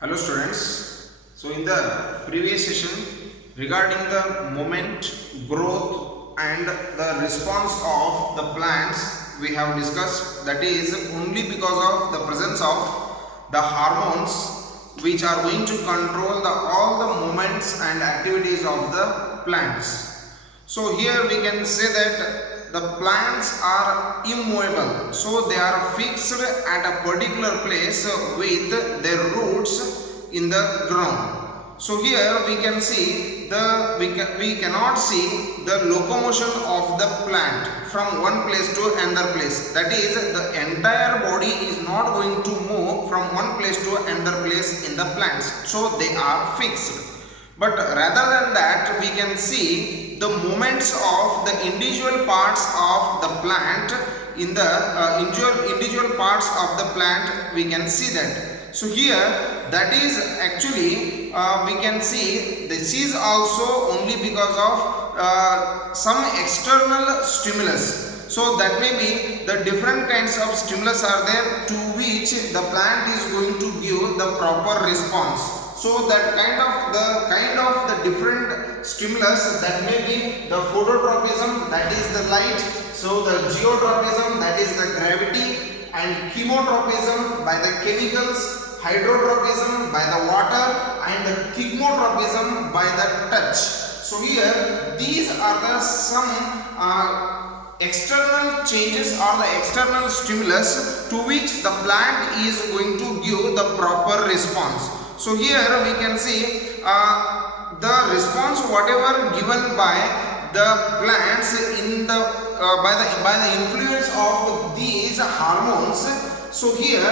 Hello students. So in the previous session regarding the moment, growth and the response of the plants we have discussed, that is only because of the presence of the hormones which are going to control all the movements and activities of the plants. So here we can say that the plants are immovable, so they are fixed at a particular place with their roots in the ground. So here we can see we cannot see the locomotion of the plant from one place to another place. That is, the entire body is not going to move from one place to another place in the plants. So they are fixed. But rather than that, we can see the movements of the individual parts of the plant. In the individual parts of the plant, we can see that. So here, that is actually we can see this is also only because of some external stimulus. So that may be the different kinds of stimulus are there to which the plant is going to give the proper response. So that kind of the different stimulus, that may be the phototropism, that is the light. So the geotropism, that is the gravity, and chemotropism by the chemicals, hydrotropism by the water, and the thigmotropism by the touch. So here these are the some external changes or the external stimulus to which the plant is going to give the proper response. So here we can see the response whatever given by the plants in the by the influence of these hormones. So here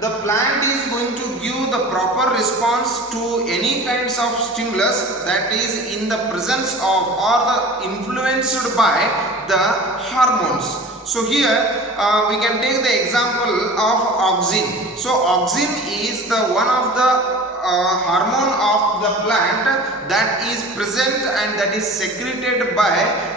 the plant is going to give the proper response to any kinds of stimulus that is in the presence of or the influenced by the hormones. So here we can take the example of auxin. So auxin is the one of the hormone of the plant that is present and that is secreted by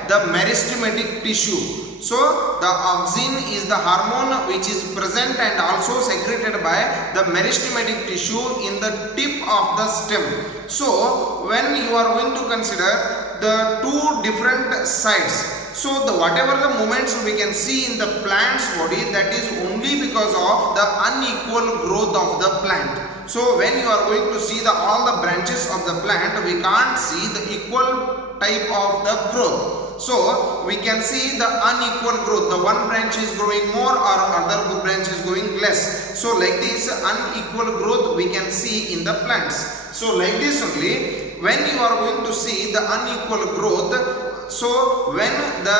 the meristematic tissue. So the auxin is the hormone which is present and also secreted by the meristematic tissue in the tip of the stem. So when you are going to consider the two different sides, so the whatever the movements we can see in the plant's body, that is only because of the unequal growth of the plant. So when you are going to see all the branches of the plant, we can't see the equal type of the growth. So we can see the unequal growth. The one branch is growing more or other branch is growing less. So like this unequal growth we can see in the plants. So like this only, when you are going to see the unequal growth, so when the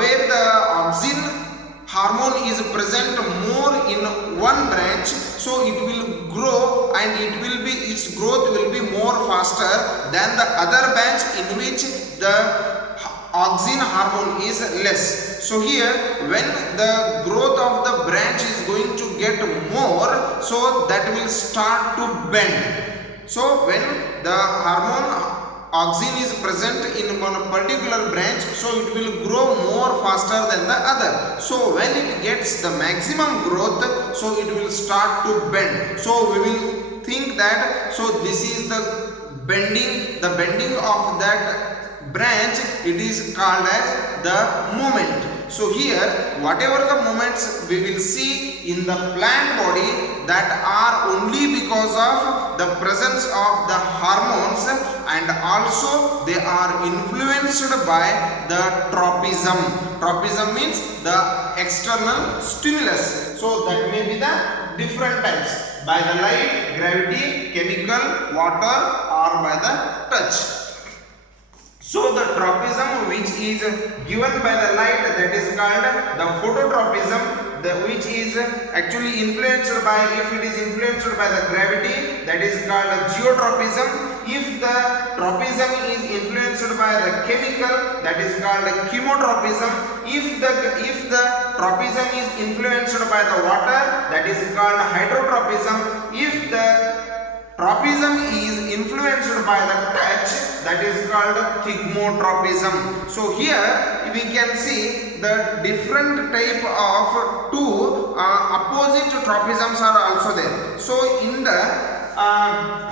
where the auxin hormone is present more in one branch, so it will grow and its growth will be more faster than the other branch in which the auxin hormone is less. So here when the growth of the branch is going to get more, so that will start to bend. So when the hormone auxin is present in one particular branch, so it will grow more faster than the other. So when it gets the maximum growth, so it will start to bend. So we will think that, so this is the bending of that branch, it is called as the movement. So here whatever the movements we will see in the plant body, that are only because of the presence of the hormones, and also they are influenced by the tropism. Tropism means the external stimulus. So that may be the different types, by the light, gravity, chemical, water, or by the touch. So the tropism which is given by the light, that is called the phototropism, which is actually influenced by, if it is influenced by the gravity, that is called geotropism. If the tropism is influenced by the chemical, that is called chemotropism. If the tropism is influenced by the water, that is called hydrotropism. If the tropism is influenced by the touch, that is called thigmotropism. So here we can see the different type of two opposite tropisms are also there. So in the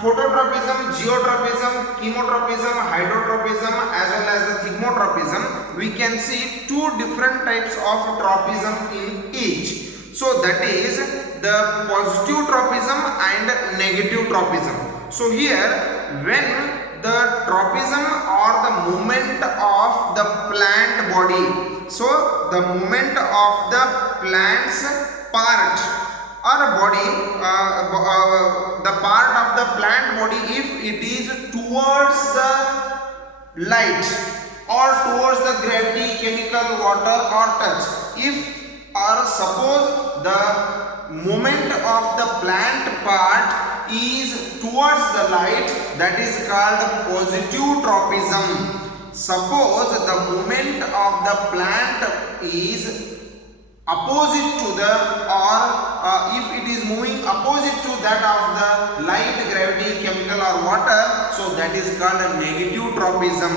phototropism, geotropism, chemotropism, hydrotropism as well as the thigmotropism, we can see two different types of tropism in each. So that is the positive tropism and negative tropism. So here when the tropism or the movement of the plant body, so the movement of the plant's part or body, the part of the plant body, if it is towards the light or towards the gravity, chemical, water or touch, if or suppose the movement of the plant part is towards the light, that is called positive tropism. Suppose the movement of the plant is opposite to the if it is moving opposite to that of the light, gravity, chemical or water, so that is called a negative tropism.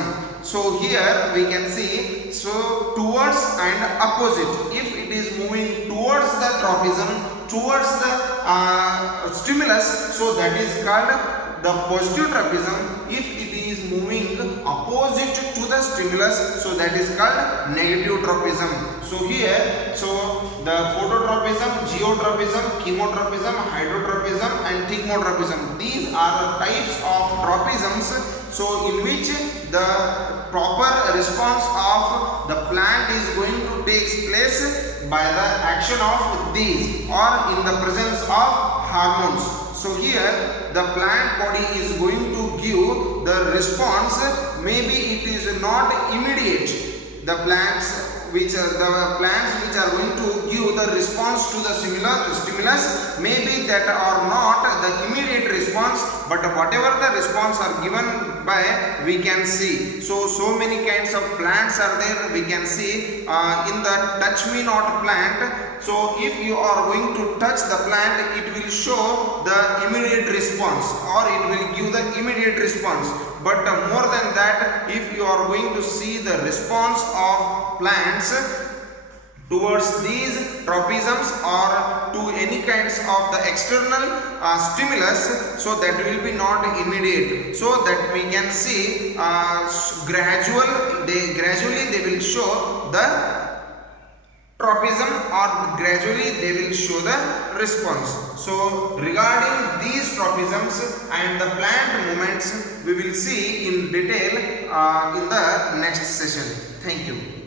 So here we can see, so towards and opposite, if it is moving towards the tropism, towards the stimulus, so that is called the positive tropism. If it is moving opposite to the stimulus, so that is called negative tropism. So here, so the phototropism, geotropism, chemotropism, hydrotropism and thigmotropism, these are the types of tropisms, so in which the proper response of the plant is going to take place by the action of these or in the presence of hormones. So here the plant body is going to give the response, maybe it is not immediate. The plants which are going to give the response to the stimulus, maybe that are not the immediate response, but whatever the response are given by, we can see. So many kinds of plants are there, we can see in the touch me not plant. So if you are going to touch the plant, it will show the immediate response or it will give the immediate response. But more than that, if you are going to see the response of plants towards these tropisms or to any kinds of the external stimulus, so that will be not immediate. So that we can see gradually they will show the tropism or gradually they will show the response. So regarding these tropisms and the plant movements, we will see in detail in the next session. Thank you.